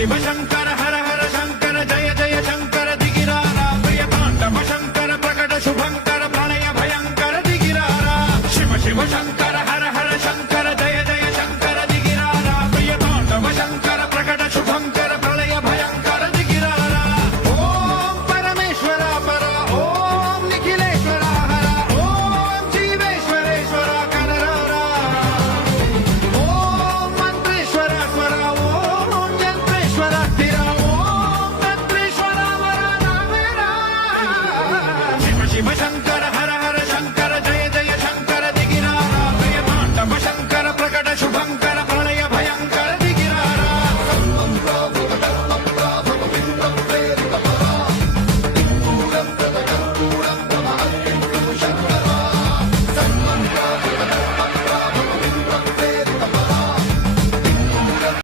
శివ శంకర హర హర శంకర జయ జయ శంకర దిగిరారా ప్రియ తాండవ శంకర ప్రకట శుభంకర ప్రణయ భయంకర దిగిరారా శివ శివ శంకర